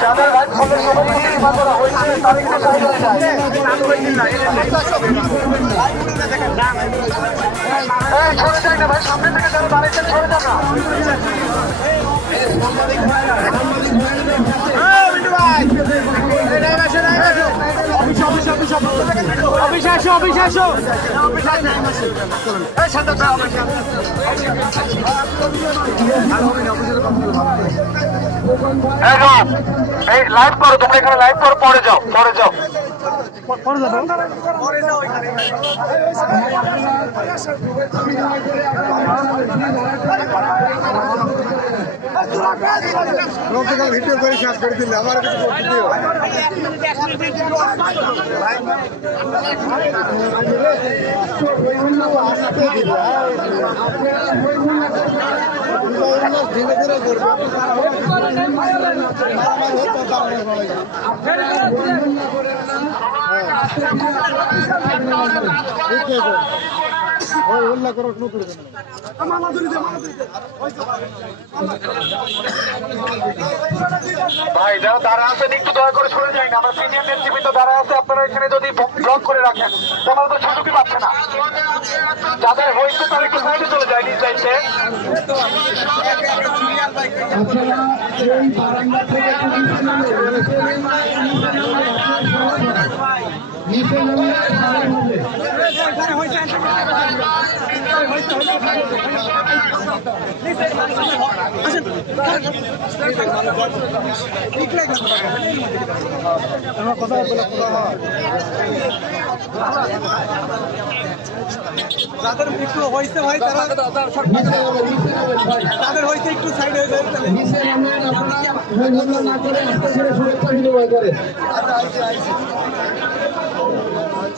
যাদের লাইভ ফলের সময় সীমা করা হয়েছে তাদের কিন্তু সাইড হয়ে যায়। সরে যায় না ভাই, সামনে থেকে যারা দাঁড়িয়েছেন সরে যান না। এই লাইভ করো, তোমরা এখানে লাইভ করো, পরে যাও পরে যাও। ভিডিও করে শেষ করে দিলে আমার ভাই যারা দাঁড়া আছেন একটু দয়া করে সরে যায় না। আমরা সিনিয়র নেতৃবৃন্দ দাঁড়া আছে, আপনারা এখানে যদি ব্লক করে রাখেন তাহলে তো সুযোগই পাচ্ছে না। যাদের হয়েছে তারা একটু সাইডে চলে যায় নিজ দায়িত্বে। যাদের একটু হয়েছে ভাই তাদের হয়েছে একটু সাইড হয়ে যায়। না করে সুরক্ষা বিনিময় করে।